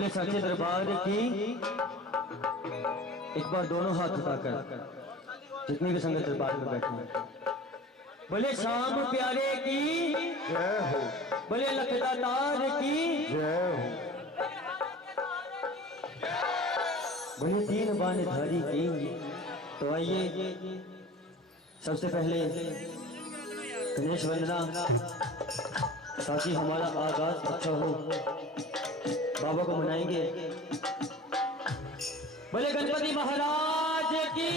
बोले सच्चे दरबार की एक बार दोनों हाथ उठाकर जितनी भी संगत दरबार में बैठे हैं बोले शाम प्यारे की जय हो, बोले लखदातार की जय हो, बोले तीन बान धारी की। तो आइए सबसे पहले गणेश वंदना ताकि हमारा आगाज अच्छा हो। बाबा को मनाएंगे। बोले गणपति महाराज की।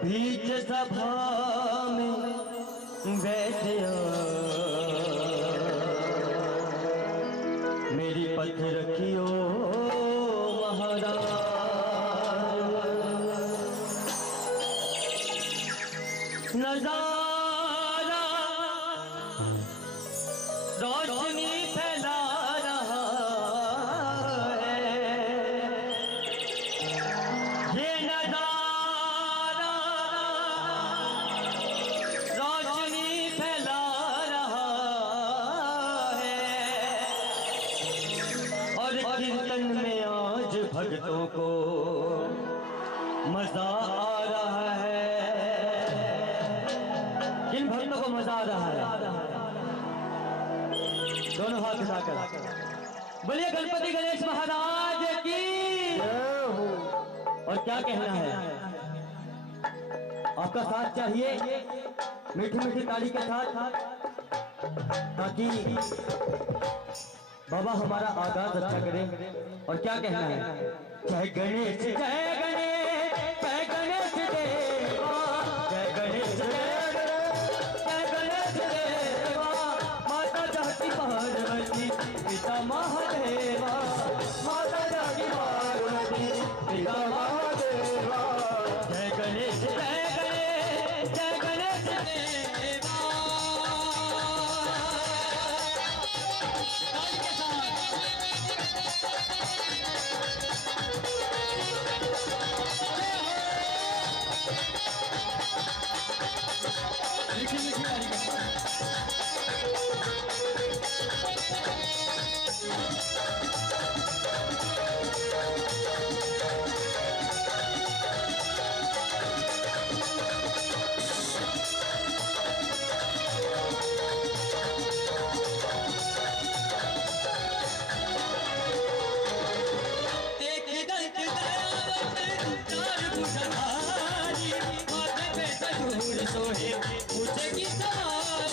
बीच सभा में बैठे मेरी पथ रखियो महाराज। नजारा रोशनी फैला रहा है, ये नजारा रोशनी फैला रहा है। और कीर्तन में आज भक्तों को मजा आ रहा है। किन भक्तों को मजा आ रहा है? दोनों हाथ उठाकर बोलिए गणपति गणेश महाराज की। जय हो। और क्या कहना है? आपका साथ चाहिए मीठी मीठी ताली के साथ, ताकि बाबा हमारा आगाज अच्छा करे। और क्या कहना है? जय गणेश जय गणेश जय गणेश देवा, जय गणेश जय गणेश देवा। माता जाकी पार्वती पिता महादेवा, माता जाकी पार्वती पिता महादेवा। जय गणेश जय गणेश जय गणेश देवा। सोहे पूछे की सवार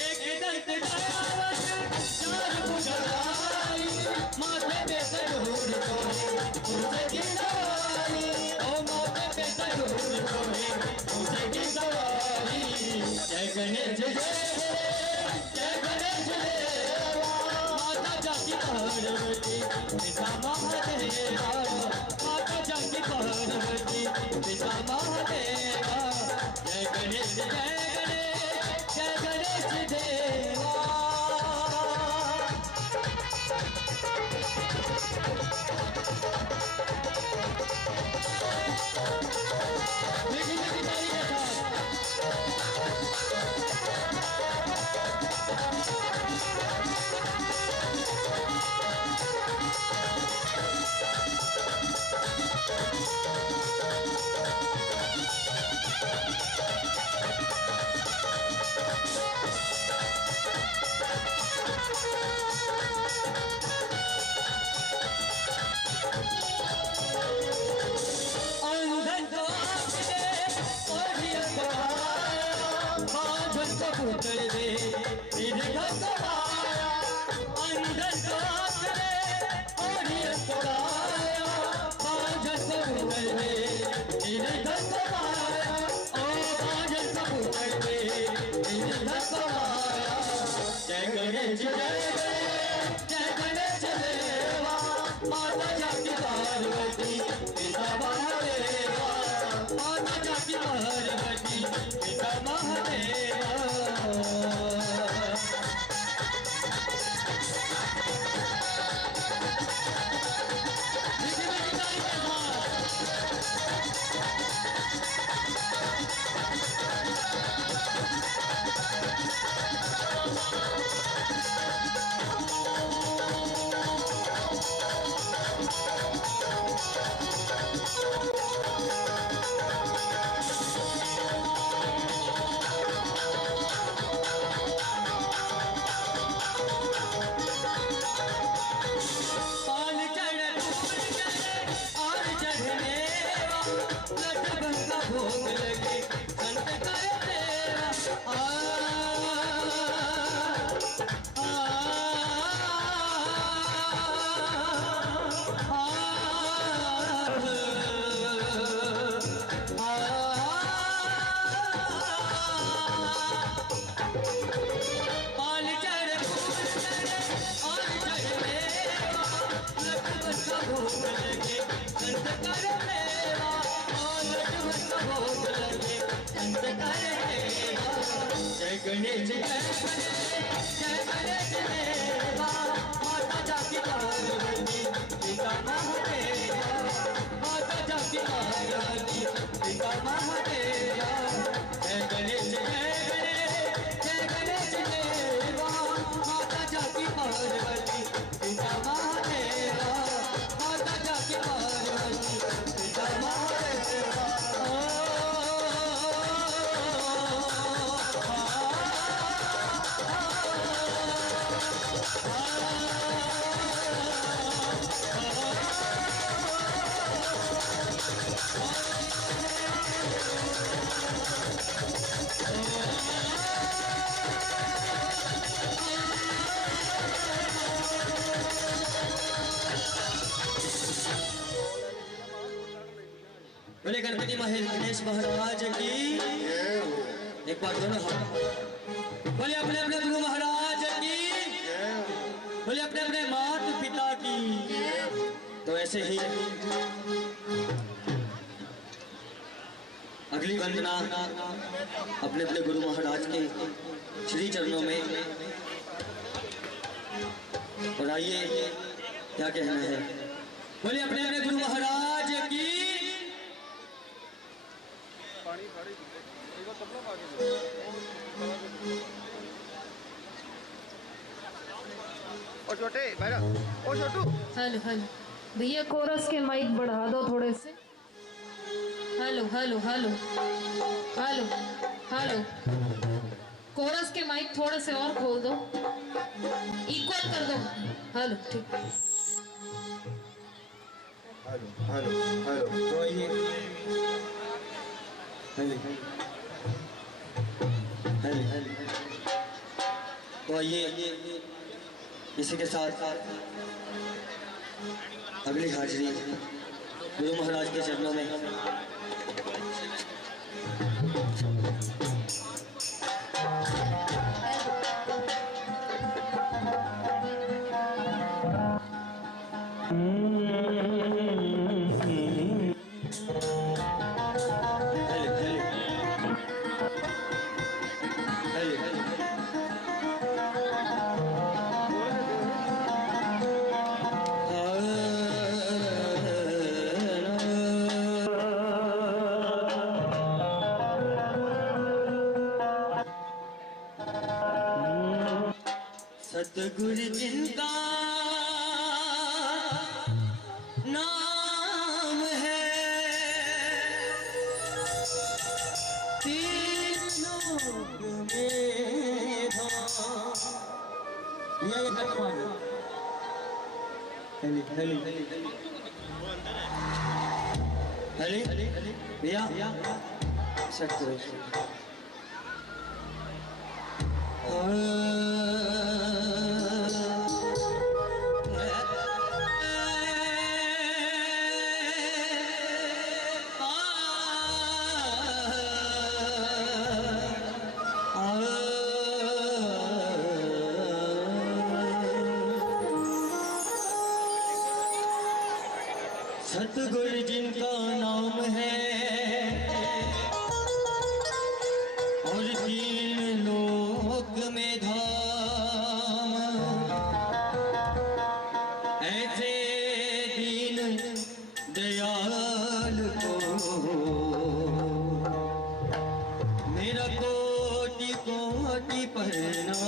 एक दंत चार बुझाई माथे पे जरूर सोहे पूछे की सवारी। ओ माथे पे जरूर सोहे पूछे की सवारी। जय गणेश जय गणेश पार्वती पिता महादेवा, माता जाकी पार्वती पिता महादेवा। जय गणेश जय गणेश जय गणेश देवा। मीठी मीठी ताली के साथ पिता महादेवा माता जाकी पार्वती पिता महादेवा भोग लगे संत कर तेरा पाल चढ़ और चढ़ने भोग लगे संत कर तेरा भोग लगे संत करे जय गणेश जय गणेश देवा माता जाकी पार्वती पिता महादेवा माता जाकी पार्वती पिता महादेवा जय गणेश देवा माता जाकी पार्वती पिता महादेवा माता जाकी पार्वती पिता महादेवा बोले गणपति गणेश महाराज की एक बार दोनों हाथ बोले अपने अपने गुरु महाराज की बोले अपने अपने माता पिता की। तो ऐसे ही अगली वंदना अपने अपने गुरु महाराज के श्री चरणों में। और आइए क्या कहना है बोले अपने अपने गुरु महाराज की। और छोटे भाईरा और छोटू हेलो हेलो भैया कोरस के माइक बढ़ा दो थोड़े से। Hello hello hello hello hello chorus के माइक थोड़े से और खोल दो, इक्वल कर दो। हेलो ठीक। हेलो हेलो हेलो तो ये तो ये इसी के साथ अगली हाजिरी गुरु महाराज के चरणों में। सतगुरु जिनका नाम है तीन लोक में ये भैया सतगुरु सतगुरु जिनका नाम है और तीन लोक में धाम, ऐसे दीन दयाल को मेरा कोटि कोटि प्रणाम।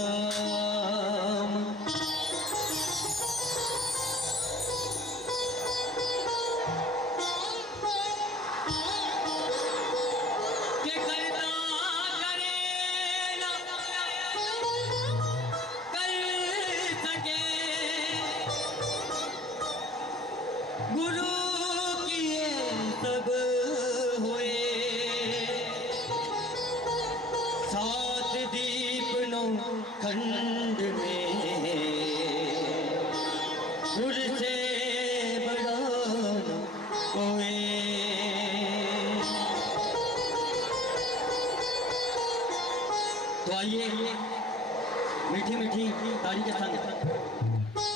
गुरु किए सब हुए, सात दीप नौ खंड में, गुर से बड़ा कोई। तो आइए मीठी मीठी ताली के संग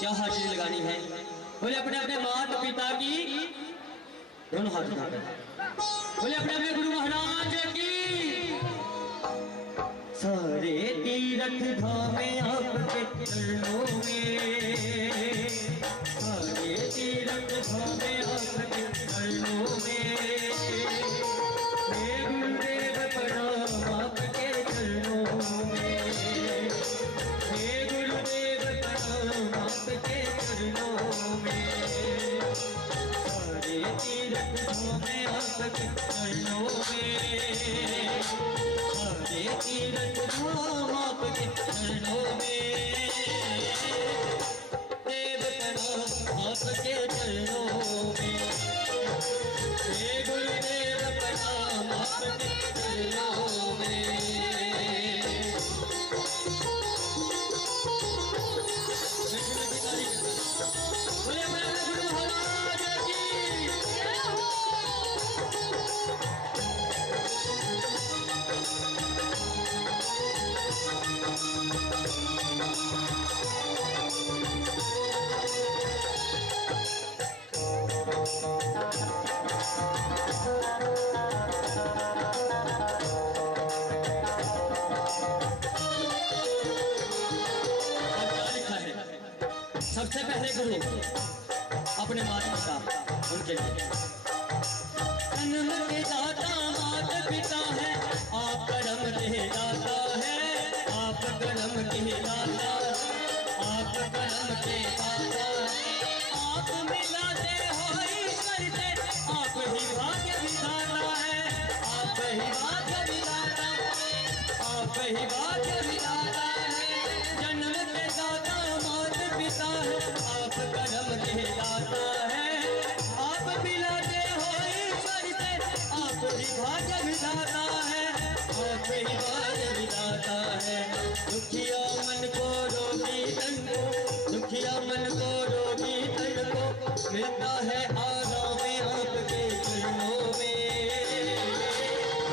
क्या हाजिरी लगानी है, बोले अपने अपने माता पिता की दोनों हाथ उठाकर, बोले अपने अपने गुरु महाराज की। सारे तीर्थ धामे आपके चरणों में, सारे तीर्थ धामे आपके चरणों में, हे गुरुदेव प्रणाम आपके चरणों में, हे गुरुदेव प्रणाम आपके चरणों में, सारे तीर्थ धामे आपके चरणों में, सारे तीर्थ धाम आपके चरणों में, देव प्रणाम आपके चरणों में, हे गुरुदेव प्रणाम आपके चरणों में। बोले अपने अपने गुरु महाराज की। सबसे पहले गुरु अपने माता पिता उनके लिए, जन्म के दाता माता पिता है, आप कर्म के दाता है, आप कर्म के दाता, आप कर्म के दाता, आप मिलाते हो ईश्वर से, आप ही भाग्य विधाता है, आप ही भाग्य विधाता, आप ही भाग्य विधाता है। जन्म के दाता माता पिता है, आप कर्म के दाता है, आप मिलाते हो ईश्वर से, आप ही भाग्य विधाता है, आप ही भाग्य विधाता है। दुखिया मन को रोगी तन को, दुखिया मन को रोगी तन को मिलता है आराम आपके चरणों में,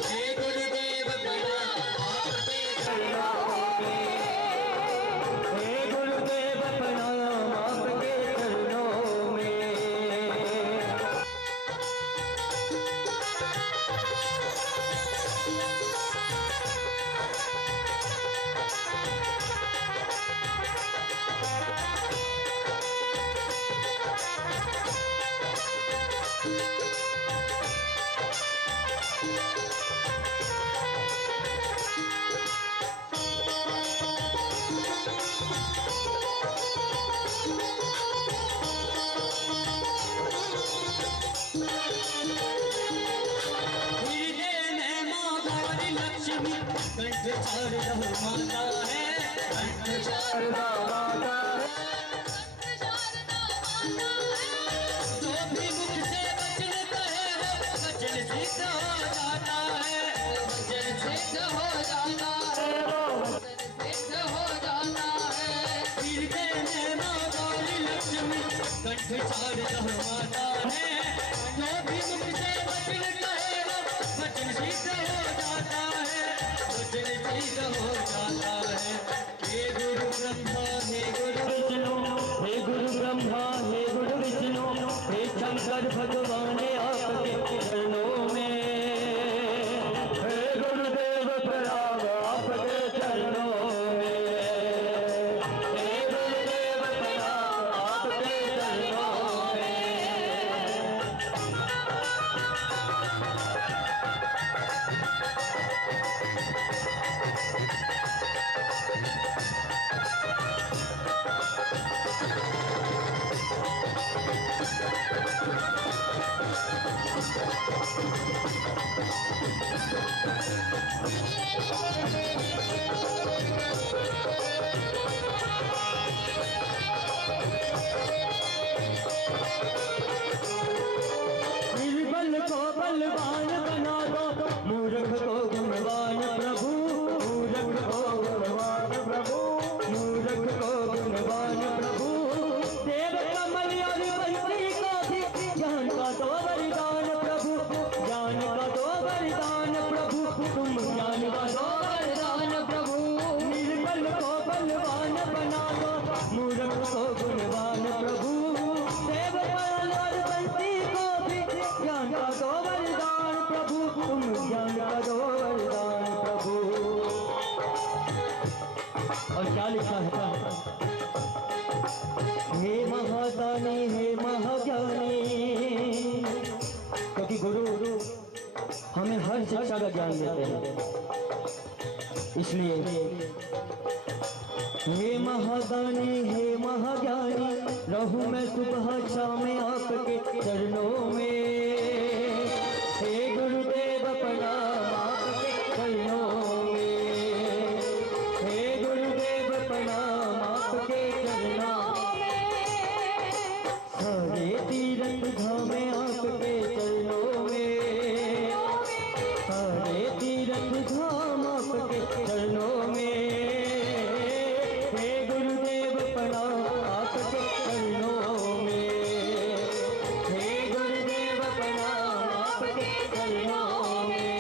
हे गुरुदेव प्रणाम आपके चरणों में, हे गुरुदेव प्रणाम आपके चरणों में। कंठचार माता है, कंठचार माता है, जो भी मुख से वचन कहे हो वचन सिद्ध हो जाता है, वचन सिद्ध हो जाता है, वचन सिद्ध हो जाता है। गिरते में माँ गौरी लक्ष्मी कंठचार माता है, जो भी मुख से वचन कहे हो वचन सिद्ध हो जाता है, वचन सिद्ध हो जाता है। हे गुरु ब्रह्मा हे गुरु विष्णु, हे गुरु ब्रह्मा हे गुरु विष्णु, हे शंकर भगवान निर्बल को बलवान बना दो, मूर्ख को गुणवान प्रभु, मूर्ख को गुणवान प्रभु, मूर्ख को गुणवान प्रभु। देव कमल और बंसी को भी ज्ञान का दो वरदान प्रभु, ज्ञान का दो वरदान प्रभु, तुम ज्ञान का दो वरदान प्रभु। निर्बल को बलवान बना दो, मूर्ख को गुणवान प्रभु, देव कमल और बंसी को भी ज्ञान का दो वरदान प्रभु, तुम ज्ञान का दो वरदान प्रभु। और क्या लिखा है? हे महादानी, हे महाज्ञानी, क्योंकि गुरु हमें हर शिक्षा का ज्ञान देते हैं, इसलिए हे महादानी, हे महाज्ञानी, रहूं मैं सुबह शाम आपके चरणों में। हे गुरुदेव प्रणाम आपके चरणों में, हे गुरुदेव प्रणाम आपके चरणों में। सारे तीरथ धाम आपके चरणों में, सारे तीरथ धाम आपके चरणों में। हे गुरुदेव प्रणाम आपके चरणों में, हे गुरुदेव प्रणाम आपके चरणों में,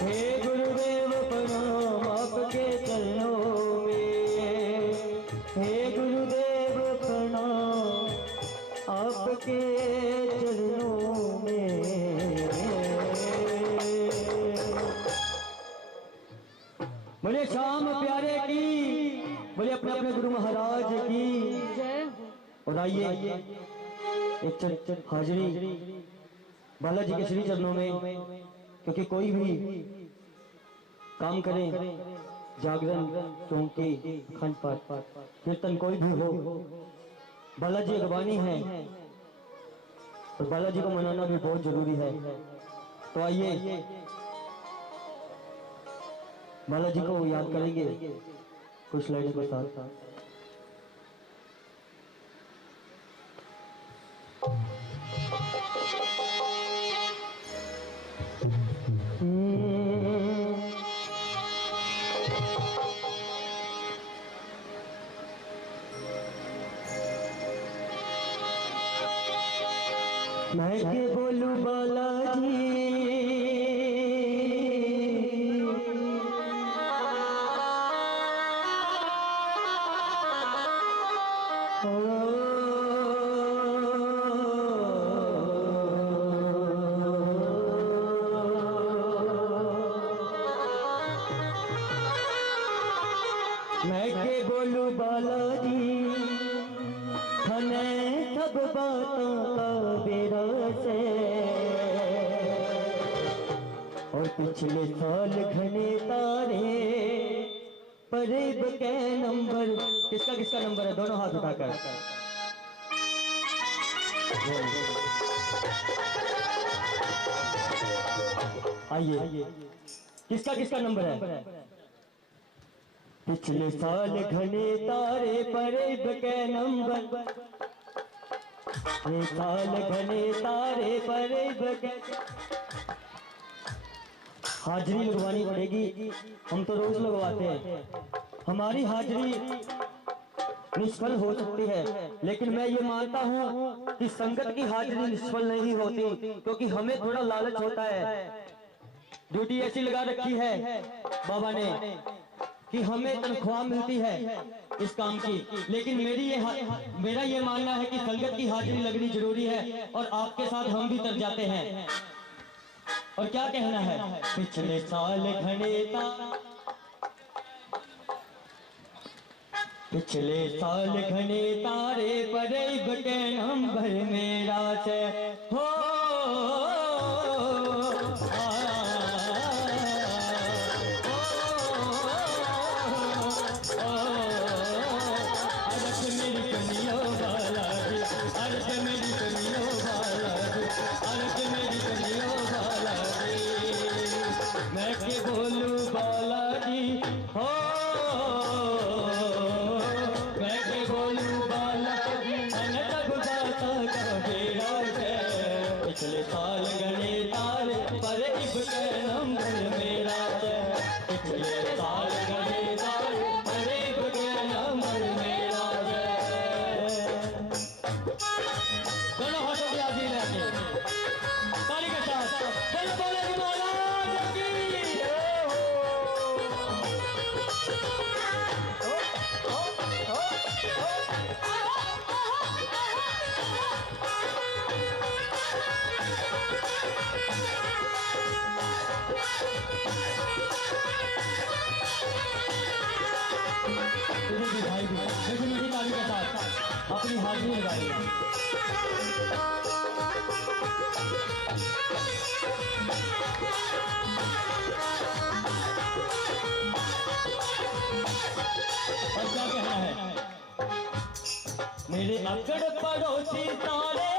हे गुरुदेव प्रणाम आपके चरणों में, हे गुरुदेव प्रणाम आपके चरणों में। बोले श्याम प्यारे की, बोले अपने अपने गुरु महाराज की जय हो। और आइए एक हाजिरी बालाजी के श्री चरणों में, क्योंकि कोई भी काम करें, जागरण, चौकी, खंड पाठ, कीर्तन कोई भी हो, बालाजी अगवानी है और बालाजी को मनाना भी बहुत जरूरी है। तो आइए बालाजी को याद करेंगे कुछ लाइनों के साथ। मैं के बोलूं बालाजी, मैं के बोलूं बालाजी, हने सब बातों का बेरा से। और पिछले साल घने तारे परेब के नंबर, किसका किसका नंबर है? दोनों हाथ उठाकर। आइए, किसका किसका नंबर है? पिछले साल घने तारे परेब के नंबर, ये साल घने तारे परेब के। हाजिरी लगवानी पड़ेगी, हम तो रोज लगवाते हैं। हमारी हाजिरी निष्फल हो सकती है, लेकिन मैं ये मानता हूँ कि संगत की हाजिरी निष्फल नहीं होती, क्योंकि हमें थोड़ा लालच होता है। ड्यूटी ऐसी लगा रखी है बाबा ने कि हमें तनख्वाह मिलती है इस काम की, लेकिन मेरा ये मानना है कि संगत की हाजिरी लगनी जरूरी है, और आपके साथ हम भी तर जाते हैं। और क्या कहना है? पिछले साल घने पिछले साल घने तारे परेब के नंबर मेरा से हो। मेरी कमियों वाला इधर भी भाई भी मीठी मीठी ताली के साथ अपनी हाजिरी लगाएंगे। और क्या कहना है? मेरे अकड़ पड़ोसी सारे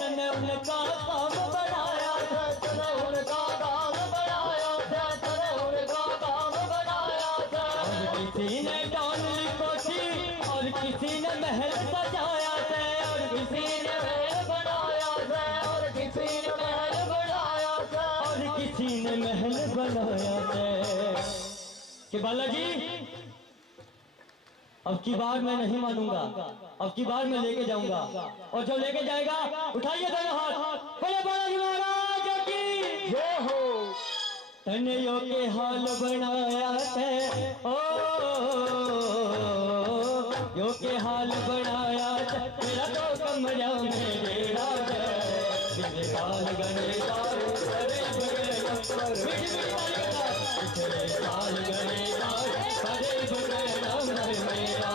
तने उनका काम बनाया था, तने उनका काम बनाया था, तने उनका काम बनाया था। और किसी ने डाली कोठी और किसी ने महल सजाया था, और किसी ने महल बनाया था, और किसी ने महल बनाया था, और किसी ने महल बनाया था। कि बालाजी अब की बार मैं नहीं मानूंगा, अब की बार मैं लेके जाऊंगा, और जो लेके जाएगा उठाइए दोनों हाथ, बोले बालाजी महाराज की जय हो। तनियों के हाल बनाया है ओ यो के हाल बनाया है, तेरा तो कमरा में डेरा है, तेरे साल गने तारे करे बगे नंबर, तेरे साल गने तारे करे बगे नंबर मेरा।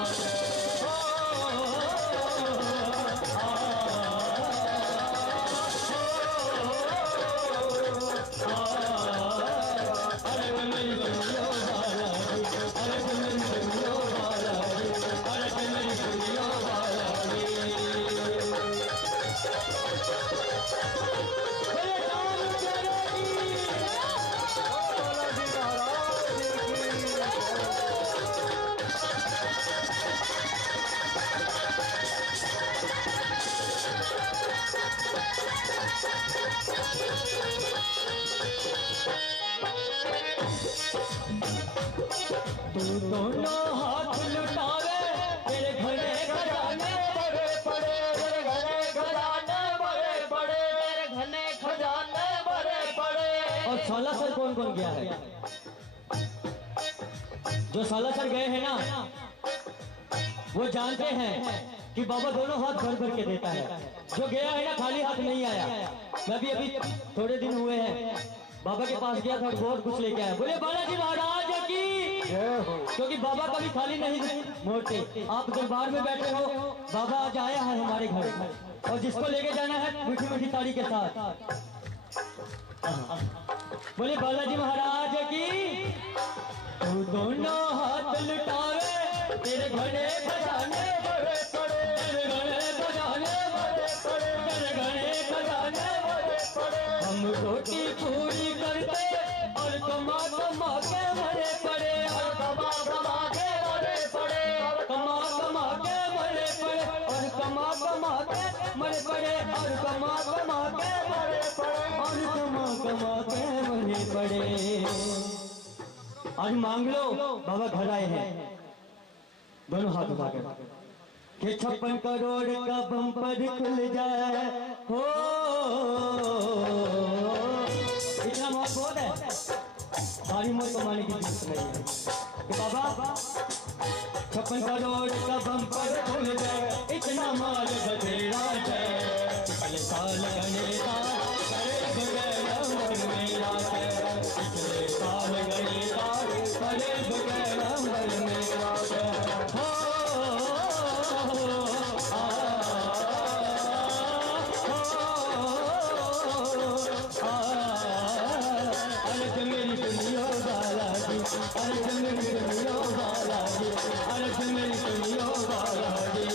तू दोनों हाथ लुटावे तेरे घरे खजाने बड़े बड़े, तेरे घरे खजाने बड़े बड़े, तेरे घने खजाने बड़े बड़े। और सालासर कौन कौन गया है? जो सालासर गए हैं ना वो जानते हैं कि बाबा दोनों हाथ भर भर के देता है। जो गया है ना खाली हाथ नहीं आया। मैं भी अभी थोड़े दिन हुए हैं बाबा के पास गया था और बहुत कुछ लेके आया। बोले बालाजी महाराज की, क्योंकि बाबा कभी खाली नहीं मोड़ते। आप दरबार में बैठे हो, बाबा आज आया है हमारे घर और जिसको लेके जाना है मीठी मीठी ताली के साथ। बोले बालाजी महाराज की। तू दोनों हाथ लुटावे तेरे घने खजाने बड़े बड़े, तेरे घने खजाने बड़े बड़े, तेरे घने खजाने बड़े बड़े। हम रोटी पूरी करते और कमा कमा के मरे पड़े, और कमा कमा के मरे पड़े, और कमा कमा के मरे पड़े, और कमा कमा के मरे पड़े, और कमा कमा के मरे पड़े, और कमा कमा के मरे पड़े। आज मांग लो, बाबा घर आए हैं। दोनों हाथ उठाकर कि 56 करोड़ का बम्पर खुल जाए हो। इतना मौत बहुत है, सारी मौत कमाने की जरूरत नहीं है कि बाबा 56 करोड़ का बम्पर खुल जाए, इतना माल बतेरा है। पिछले साल गणेशा करे बगैर नंबर मेरा है, पिछले साल गणेशा करे बगैर नंबर मेरा है। हो अरे मेरी दुनिया बालाजी, अरे मेरी दुनिया बालाजी, अरे मेरी दुनिया बालाजी।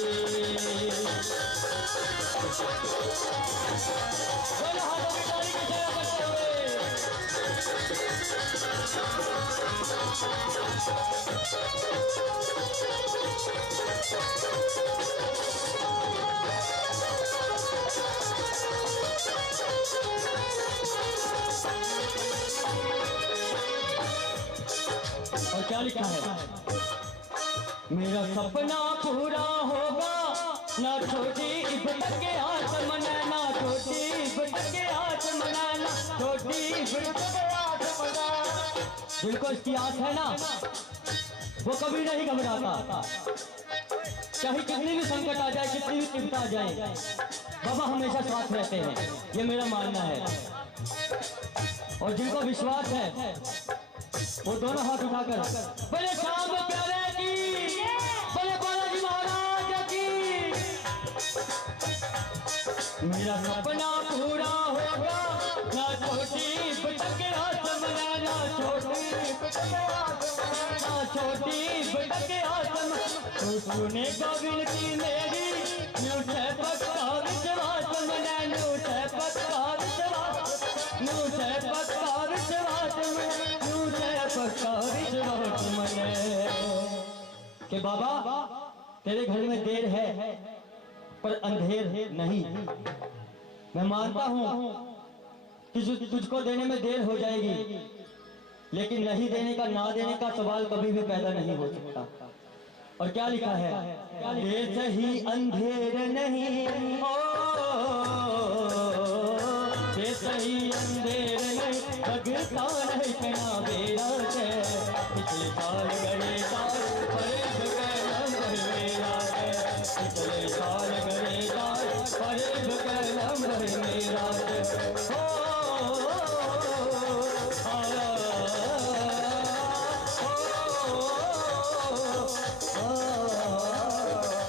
बोलो हाथों की ताली की सेवा करते हुए। और क्या लिखा है? मेरा सपना पूरा होगा, ना छोटी इब्बत के हाथ मनाना, छोटी इब्बत के हाथ मनाना, छोटी इब्बत के हाथ मनाना। जिनको इसकी आस है ना वो कभी नहीं घबराता, चाहे कितनी भी संकट आ जाए, कितनी भी चिंता आ जाए, बाबा हमेशा साथ रहते हैं, ये मेरा मानना है। और जिनको विश्वास है वो दोनों हाथ उठाकर बोले शाम प्यारे की मेरा सपना पूरा होगा ना छोटी बटकिया समझा ना छोटी ना छोटी बटकिया समझ तू सुनेगा विनती मेरी न्यू से पक्का विश्वास मना न्यू से पक्का विश्वास न्यू से पक्का विश्वास न्यू से पक्का विश्वास मने कि बाबा तेरे घर में देर है पर अंधेर नहीं। मैं मानता हूं कि तुझको देने में देर हो जाएगी, लेकिन नहीं देने का ना देने का सवाल कभी भी पैदा नहीं हो सकता। और क्या लिखा है, ये सही अंधेर नहीं हो, ये सही अंधेर नहीं लगता नहीं कना बेरा से। पिछले साल गए साल परेश कलम मेरा है, पिछले साल गए साल परेश कलम मेरा है।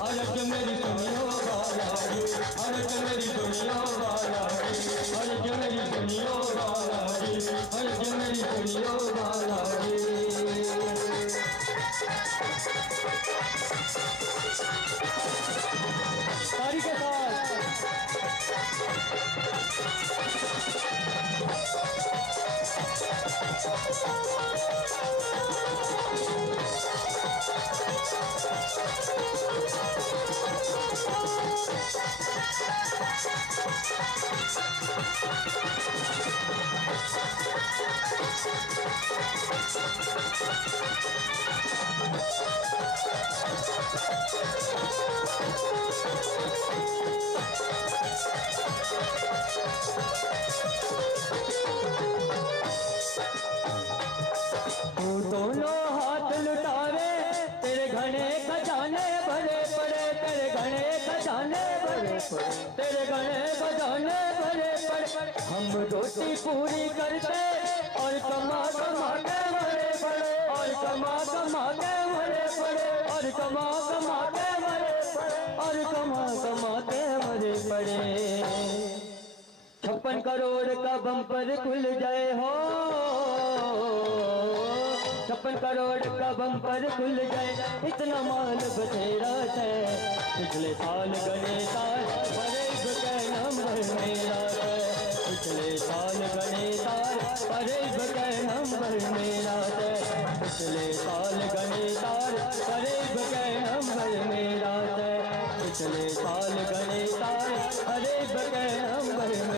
अरज मेरी दुनिया वाला अरज मेरी दुनिया वाला अरज मेरी दुनिया वाला अरज मेरी दुनिया वाला। तारी के साथ दोनों हाथ लुटावे तेरे घने खजाने भरे पड़े, तेरे घने खजाने भरे पड़े, तेरे घने खजाने भरे पड़े। हम रोटी पूरी करते और कमा कमा के मरे पड़े, और कमा कमा के मरे पड़े, और कमा कमा के मरे पड़े, और कमा कमा के मरे पड़े। 56 करोड़ का बम्पर खुल जाए हो, 56 करोड़ का बम्पर खुल गए, इतना माल बथेरा है। पिछले साल गणे साल परेश के नंबर मेरा है, पिछले साल गणे साल परेश के नंबर मेरा है, पिछले साल गणे साल परेश के नंबर मेरा है, पिछले साल